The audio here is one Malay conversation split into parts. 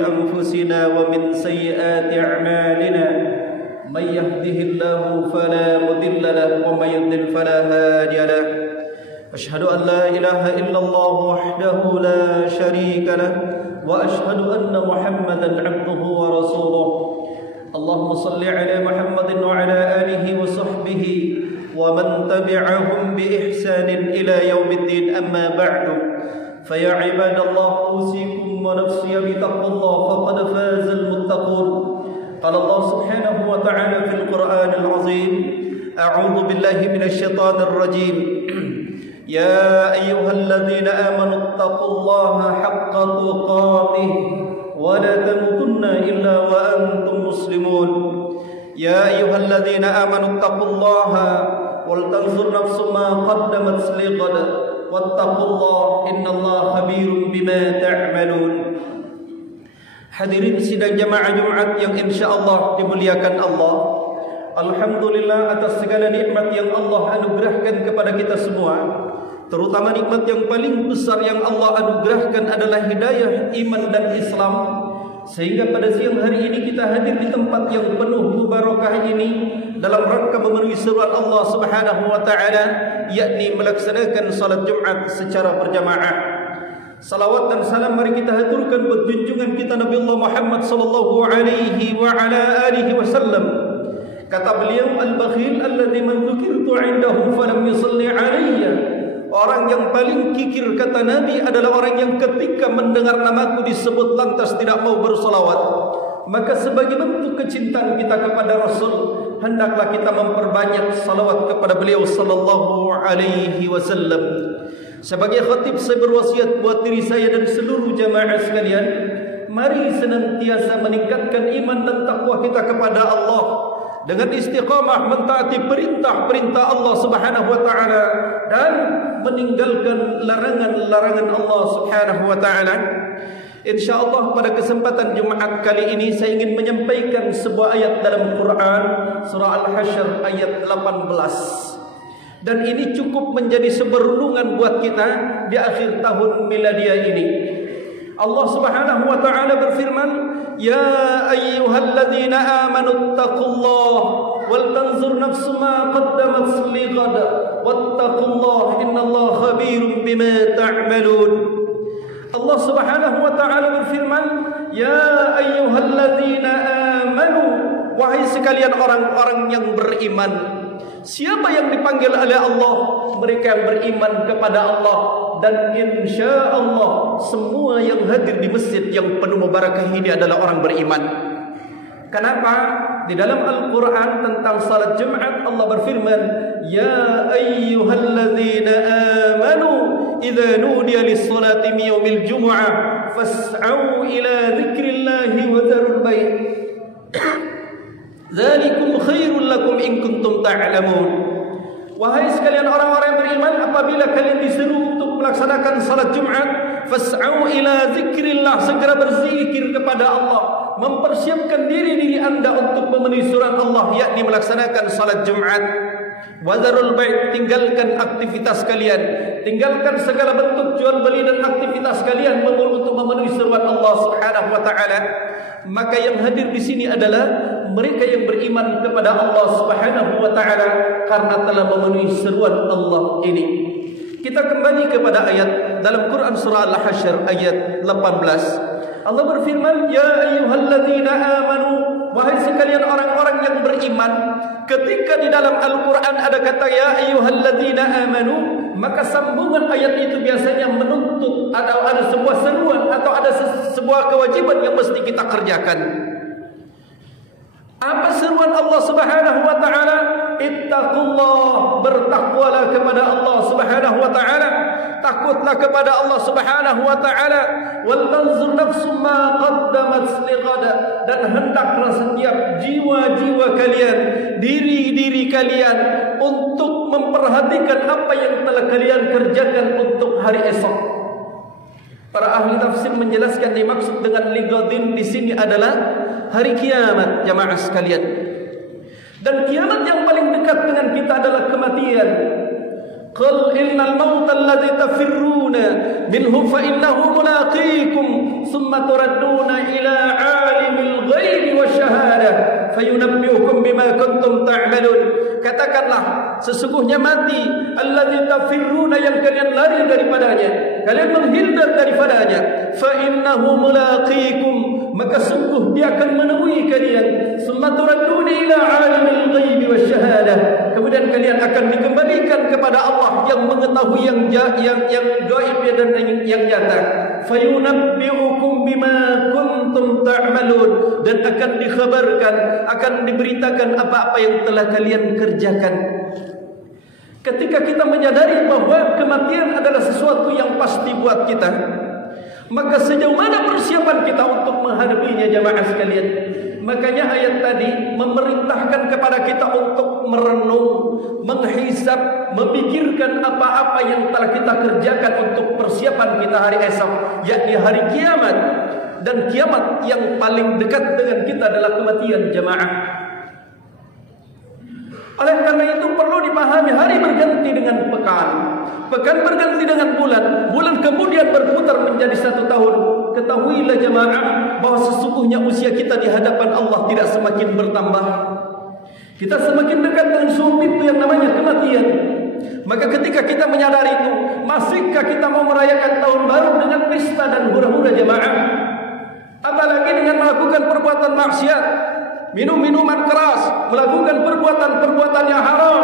أنفسنا ومن سيئات أعمالنا من يهده الله فلا مضل له ومن يضلل فلا هادي له أشهد أن لا إله إلا الله وحده لا شريك له وأشهد أن محمدا عبده ورسوله اللهم صل على محمد وعلى آله وصحبه ومن تبعهم بإحسان إلى يوم الدين أما بعد فيا عباد الله أوصيكم ونفسي بتقوى الله فقد فاز المتقون قال الله سبحانه وتعالى في القرآن العظيم أعوذ بالله من الشيطان الرجيم يا أيها الذين آمنوا اتقوا الله حق تقاته ولا تموتن إلا وأنتم مسلمون يا أيها الذين آمنوا اتقوا الله ولتنظر نفس ما قدمت لغد واتقوا الله إن الله خبير بما تعملون. Hadirin sidang jamaah Jumat yang insyaallah dimuliakan Allah. Alhamdulillah atas segala nikmat yang Allah anugerahkan kepada kita semua. Terutama nikmat yang paling besar yang Allah anugerahkan adalah hidayah iman dan Islam. Sehingga pada siang hari ini kita hadir di tempat yang penuh mubarakah ini dalam rangka memenuhi seruan Allah Subhanahu wa taala, yakni melaksanakan salat Jumat secara berjamaah. Salawat dan salam mari kita haturkan buat junjungan kita Nabi Allah Muhammad sallallahu alaihi wa ala alihi wasallam. Kata beliau, al-bakhil alladhi man dzukirtu 'indahu falam yusalli 'alayya. Orang yang paling kikir kata Nabi adalah orang yang ketika mendengar namaku disebut lantas tidak mau bersolawat. Maka sebagai bentuk kecintaan kita kepada Rasul, hendaklah kita memperbanyak salawat kepada beliau sallallahu alaihi wasallam. Sebagai khatib saya berwasiat buat diri saya dan seluruh jamaah sekalian, mari senantiasa meningkatkan iman dan takwa kita kepada Allah dengan istiqamah mentaati perintah-perintah Allah Subhanahu wa taala dan meninggalkan larangan-larangan Allah Subhanahu wa taala. Insyaallah pada kesempatan Jumat kali ini saya ingin menyampaikan sebuah ayat dalam Quran surah Al-Hasyr ayat 18. Dan ini cukup menjadi sebuah renungan buat kita di akhir tahun miladiah ini. Allah Subhanahu wa taala berfirman, "Ya ayyuhalladzina amanu taqullaha wal tanzur nafsum ma qaddamat lighad wattaqullaha innallaha khabirum bima ta'malun." Allah Subhanahu wa taala berfirman, "Ya ayyuhalladzina amanu," wahai sekalian orang-orang yang beriman. Siapa yang dipanggil oleh Allah? Mereka yang beriman kepada Allah. Dan insya Allah semua yang hadir di masjid yang penuh mubarakah ini adalah orang beriman. Kenapa? Di dalam Al-Quran tentang salat Jumat Allah berfirman, "Ya ayyuhalladzina amanu idza nudiya lis-salati min yaumil jumu'ah fas'au ila dzikrillahi wa dzarul bai'. Dzalikum khairul lakum in kuntum ta'lamun." Wahai sekalian orang-orang yang beriman, apabila kalian diseru untuk melaksanakan salat Jumat, fas'au ila dzikrillah, segera berzikir kepada Allah, mempersiapkan diri Anda untuk memenuhi surat Allah, yakni melaksanakan salat Jumat. Wadzarul bai', tinggalkan aktivitas kalian, tinggalkan segala bentuk jual beli dan aktivitas kalian untuk memenuhi seruan Allah Subhanahu wa taala. Maka yang hadir di sini adalah mereka yang beriman kepada Allah Subhanahu wa taala karena telah memenuhi seruan Allah ini. Kita kembali kepada ayat dalam Quran surah Al-Hasyr ayat 18. Allah berfirman, "Ya ayyuhalladzina amanu," wahai sekalian orang-orang yang beriman. Ketika di dalam Al-Quran ada kata ya ayyuhalladzina amanu, maka sambungan ayat itu biasanya menuntut atau ada sebuah seruan atau ada sebuah kewajiban yang mesti kita kerjakan. Apa seruan Allah Subhanahu wa taala? Ittaqullah, bertakwalah kepada Allah Subhanahu wa taala. Takutlah kepada Allah Subhanahu wa taala. Wal tanzur nafsum ma qaddamat lighad, dan hendaklah setiap jiwa-jiwa kalian, diri-diri kalian untuk memperhatikan apa yang telah kalian kerjakan untuk hari esok. Para ahli tafsir menjelaskan dimaksud dengan lighadin di sini adalah hari kiamat, jamaah sekalian. Dan kiamat yang paling dekat dengan kita adalah kematian. Qul innal mauta alladhi tafirruna minhu fa innahu mulaqikum thumma turadduna ila alimil ghaibi wasyahadah fayunabbiukum bima kuntum ta'malun. Katakanlah, sesungguhnya mati alladzi tafirruna, yang kalian lari daripadanya, kalian menghindar daripadanya, fa innahu mulaqikum, maka sungguh dia akan menemui kalian. Summa turadduna ila alimil ghaibi wasyahadah, kemudian kalian akan dikembalikan kepada Allah yang mengetahui yang gaib dan yang nyata. Fayunabbiukum bima kuntum ta'malun, dan akan dikhabarkan, akan diberitakan apa-apa yang telah kalian kerjakan. Ketika kita menyadari bahwa kematian adalah sesuatu yang pasti buat kita, maka sejauh mana persiapan kita untuk menghadapinya, jamaah sekalian? Makanya ayat tadi memerintahkan kepada kita untuk merenung, menghisap, memikirkan apa-apa yang telah kita kerjakan untuk persiapan kita hari esok, yakni hari kiamat. Dan kiamat yang paling dekat dengan kita adalah kematian, jamaah. Oleh karena itu perlu dipahami, hari berganti dengan pekan, pekan berganti dengan bulan, bulan kemudian berputar menjadi 1 tahun. Ketahuilah jamaah bahwa sesungguhnya usia kita di hadapan Allah tidak semakin bertambah. Kita semakin dekat dengan suatu pintu yang namanya kematian. Maka ketika kita menyadari itu, masihkah kita mau merayakan tahun baru dengan pesta dan hura-hura, jamaah? Apalagi dengan melakukan perbuatan maksiat, minum minuman keras, melakukan perbuatan-perbuatan yang haram.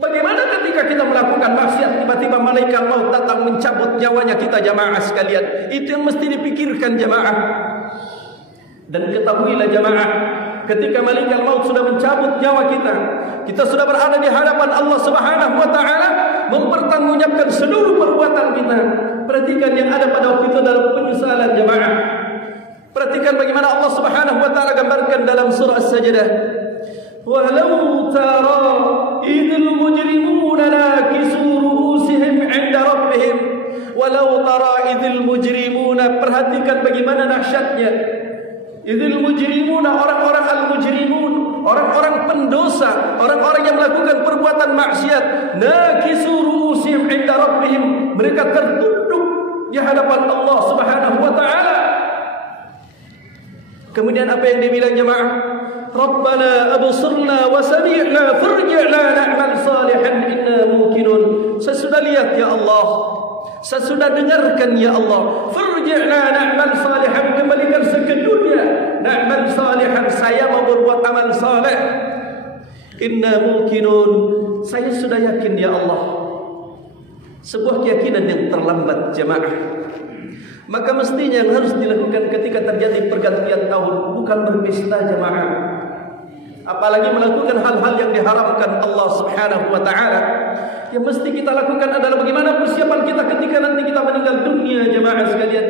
Bagaimana ketika kita melakukan maksiat, tiba-tiba malaikat maut datang mencabut nyawanya kita, jamaah sekalian? Itu yang mesti dipikirkan, jamaah. Dan ketahuilah jamaah, ketika malaikat maut sudah mencabut nyawa kita, kita sudah berada di hadapan Allah Subhanahu wa taala, mempertanggungjawabkan seluruh perbuatan kita. Perhatikan yang ada pada waktu itu dalam penyesalan, jamaah. Perhatikan bagaimana Allah Subhanahu wa taala gambarkan dalam surah As-Sajdah. Walau tara idil mujrimuna nakisu ru'usihim 'inda rabbihim. Walau tara idil mujrimuna, perhatikan bagaimana dahsyatnya. Idil mujrimuna, orang-orang al-mujrimun, orang-orang pendosa, orang-orang yang melakukan perbuatan maksiat, nakisu ru'usihim 'inda rabbihim, mereka tertunduk di hadapan Allah Subhanahu wa taala. Kemudian apa yang dia bilang, jemaah? Rabbana absirna wa sami'na farji'na na'mal salihan inna muqinun. Saya sudah lihat ya Allah, saya sudah dengarkan ya Allah. Farji'na na'mal salihan, kembalikan saya ke dunia. Na'mal salihan, saya mau berbuat amal saleh. Inna muqinun, saya sudah yakin ya Allah. Sebuah keyakinan yang terlambat, jemaah. Maka mestinya yang harus dilakukan ketika terjadi pergantian tahun bukan berpesta, jemaah. Apalagi melakukan hal-hal yang diharamkan Allah Subhanahu wa taala. Yang mesti kita lakukan adalah bagaimana persiapan kita ketika nanti kita meninggal dunia, jemaah sekalian.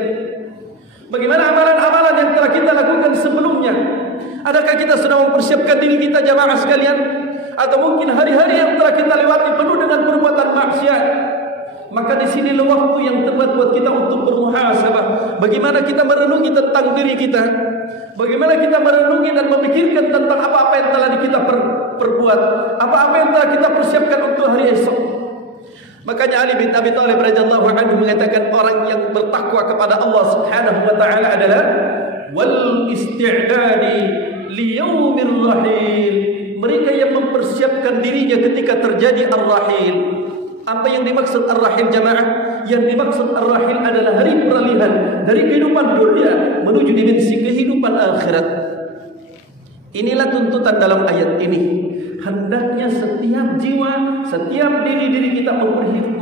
Bagaimana amalan-amalan yang telah kita lakukan sebelumnya? Adakah kita sudah mempersiapkan diri kita, jemaah sekalian? Atau mungkin hari-hari yang telah kita lewati penuh dengan perbuatan maksiat? Maka di sinilah waktu yang tepat buat kita untuk bermuhasabah. Bagaimana kita merenungi tentang diri kita, bagaimana kita merenungi dan memikirkan tentang apa-apa yang telah kita perbuat, apa-apa yang telah kita persiapkan untuk hari esok. Makanya Ali bin Abi Thalib radhiyallahu anhu mengatakan, orang yang bertakwa kepada Allah Subhanahu wa taala adalah wal isti'dadi li yaumir rahil, mereka yang mempersiapkan dirinya ketika terjadi ar-rahil. Apa yang dimaksud ar-rahil, jamaah? Yang dimaksud ar-rahil adalah hari peralihan dari kehidupan dunia menuju dimensi kehidupan akhirat. Inilah tuntutan dalam ayat ini. Hendaknya setiap jiwa, setiap diri-diri kita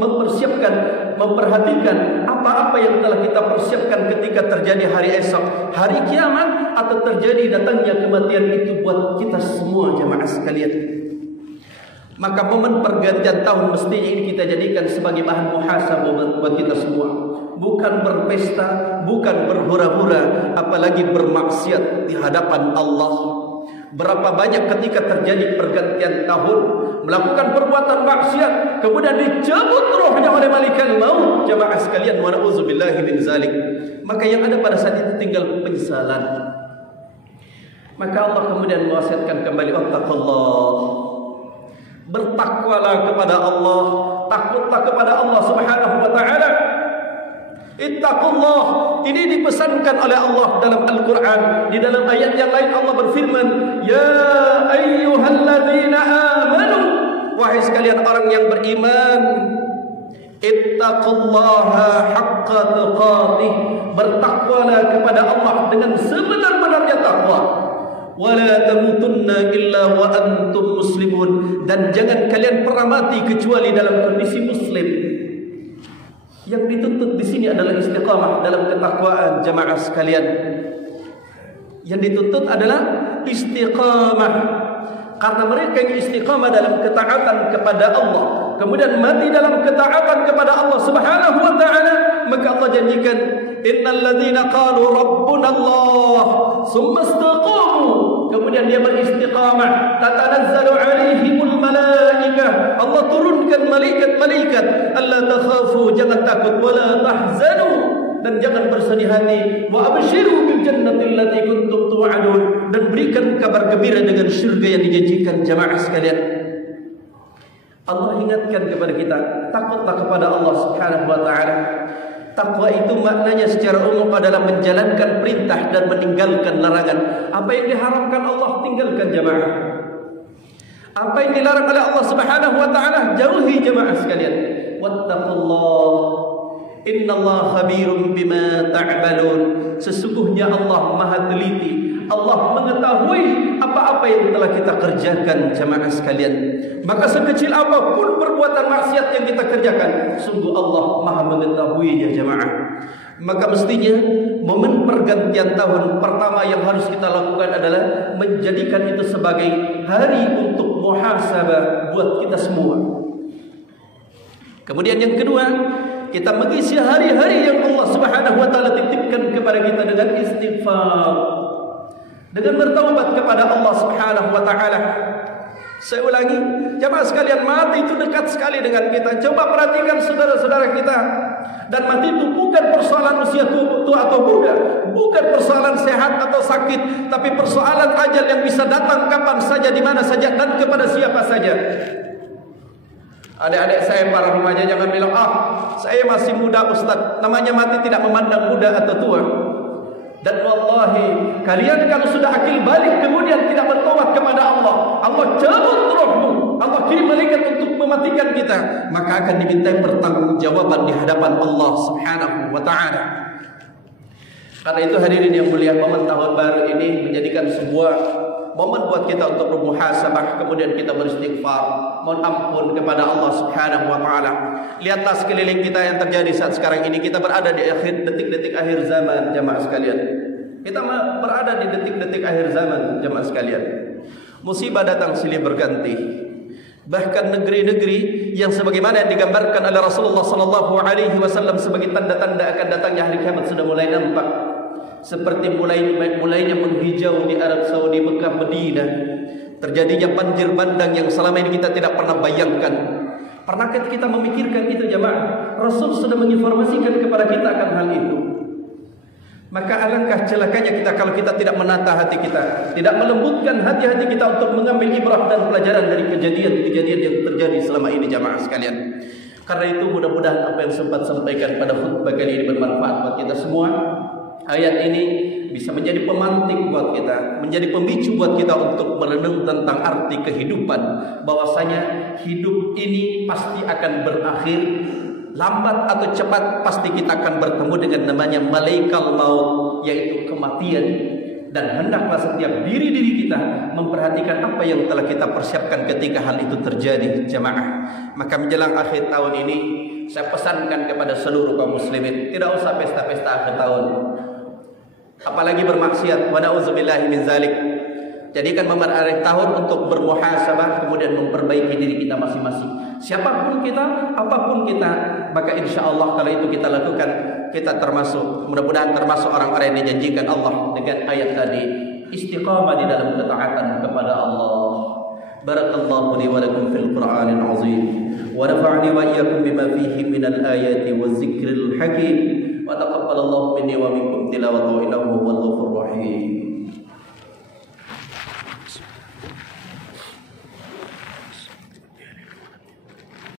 mempersiapkan, memperhatikan apa-apa yang telah kita persiapkan ketika terjadi hari esok, hari kiamat, atau terjadi datangnya kematian itu buat kita semua, jamaah sekalian. Maka momen pergantian tahun mestinya ini kita jadikan sebagai bahan muhasabah buat kita semua. Bukan berpesta, bukan berhura-hura, apalagi bermaksiat di hadapan Allah. Berapa banyak ketika terjadi pergantian tahun, melakukan perbuatan maksiat, kemudian dicabut rohnya oleh malaikat maut, jamaah sekalian, wa na'udzubillahi min zalik. Maka yang ada pada saat itu tinggal penyesalan. Maka Allah kemudian mewasiatkan kembali, wattaqullah. Bertakwalah kepada Allah, takutlah kepada Allah Subhanahu wa taala. Ittaqullah, ini dipesankan oleh Allah dalam Al-Quran. Di dalam ayat yang lain Allah berfirman, ya ayyuhalladzina amanu, wahai sekalian orang yang beriman, ittaqullaha haqqa tuqatih, bertakwalah kepada Allah dengan sebenar-benarnya takwa. Wala tamutunna illa wa antum muslimun, dan jangan kalian pernah mati kecuali dalam kondisi muslim. Yang dituntut di sini adalah istiqamah dalam ketakwaan jamaah sekalian. Yang dituntut adalah istiqamah, karena mereka yang istiqamah dalam ketaatan kepada Allah, kemudian mati dalam ketaatan kepada Allah Subhanahu wa taala, maka Allah janjikan, innal ladzina qalu rabbuna Allah tsumma istaqamu, kemudian dia beristiqamah, tatanazzalu alaihimul malaikah, Allah turunkan malaikat-malaikat, alla takhafu, jangan takut, wala tahzanu, dan jangan bersedih hati, wa abshiru bil jannati allati kuntum tu'adun, dan berikan kabar gembira dengan syurga yang dijanjikan jamaah sekalian. Allah ingatkan kepada kita, takutlah kepada Allah Subhanahu wa taala. Takwa itu maknanya secara umum adalah menjalankan perintah dan meninggalkan larangan. Apa yang diharamkan Allah, tinggalkan jamaah. Apa yang dilarang oleh Allah Subhanahu wa taala, jauhi jamaah sekalian. Wattaqullah, innallaha khabirum bima ta'malun. Sesungguhnya Allah Maha teliti, Allah mengetahui apa-apa yang telah kita kerjakan jamaah sekalian. Maka sekecil apapun perbuatan maksiat yang kita kerjakan, sungguh Allah Maha mengetahuinya jamaah. Maka mestinya momen pergantian tahun pertama yang harus kita lakukan adalah menjadikan itu sebagai hari untuk muhasabah buat kita semua. Kemudian yang kedua, kita mengisi hari-hari yang Allah Subhanahu wa taala titipkan kepada kita dengan istighfar, dengan bertaubat kepada Allah Subhanahu wa taala. Saya ulangi, jemaah sekalian, mati itu dekat sekali dengan kita. Coba perhatikan saudara-saudara kita. Dan mati itu bukan persoalan usia tua atau muda, bukan persoalan sehat atau sakit, tapi persoalan ajal yang bisa datang kapan saja, di mana saja, dan kepada siapa saja. Adik-adik saya, para remaja, jangan bilang, saya masih muda Ustaz. Namanya mati tidak memandang muda atau tua. Dan wallahi, kalian kalau sudah akil balik kemudian tidak bertobat kepada Allah, Allah cabut rohmu, Allah kirim malaikat untuk mematikan kita, maka akan dimintai pertanggungjawaban di hadapan Allah Subhanahu wa taala. Karena itu hadirin yang mulia, momen tahun baru ini menjadikan sebuah momen buat kita untuk bermuhasabah, kemudian kita beristighfar, mohon ampun kepada Allah Subhanahu wa taala. Lihatlah sekeliling kita yang terjadi saat sekarang ini. Kita berada di akhir detik-detik akhir zaman jamaah sekalian. Kita berada di detik-detik akhir zaman jamaah sekalian. Musibah datang silih berganti. Bahkan negeri-negeri yang sebagaimana yang digambarkan oleh Rasulullah sallallahu alaihi wasallam sebagai tanda-tanda akan datangnya hari kiamat sudah mulai nampak. Seperti mulainya menghijau di Arab Saudi, Mekah, Madinah. Terjadinya banjir bandang yang selama ini kita tidak pernah bayangkan. Pernahkah kita memikirkan itu jemaah? Rasul sudah menginformasikan kepada kita akan hal itu. Maka alangkah celakanya kita kalau kita tidak menata hati kita, tidak melembutkan hati-hati kita untuk mengambil ibrah dan pelajaran dari kejadian-kejadian yang terjadi selama ini jemaah sekalian. Karena itu mudah-mudahan apa yang sempat sampaikan pada khutbah kali ini bermanfaat buat kita semua. Ayat ini bisa menjadi pemantik buat kita, menjadi pemicu buat kita untuk merenung tentang arti kehidupan, bahwasanya hidup ini pasti akan berakhir, lambat atau cepat pasti kita akan bertemu dengan namanya malaikal maut, yaitu kematian. Dan hendaklah setiap diri-diri kita memperhatikan apa yang telah kita persiapkan ketika hal itu terjadi jemaah. Maka menjelang akhir tahun ini, saya pesankan kepada seluruh kaum muslimin, tidak usah pesta-pesta akhir tahun, apalagi bermaksiat. Wa na'udzubillahi min zalik. Jadikan momen akhir tahun untuk bermuhasabah, kemudian memperbaiki diri kita masing-masing. Siapapun kita, apapun kita, maka insya Allah kalau itu kita lakukan, kita termasuk, mudah-mudahan termasuk orang-orang yang dijanjikan Allah dengan ayat tadi, istiqamah di dalam ketaatan kepada Allah. Barakallahu li wa lakum fil Qur'anil azim, wa nafa'ani wa iyyakum bima fihi minal ayati waz zikril hakim. Wa taqabbalallahu minni wa minkum tilawatahu innahu huwal ghafurur rahim.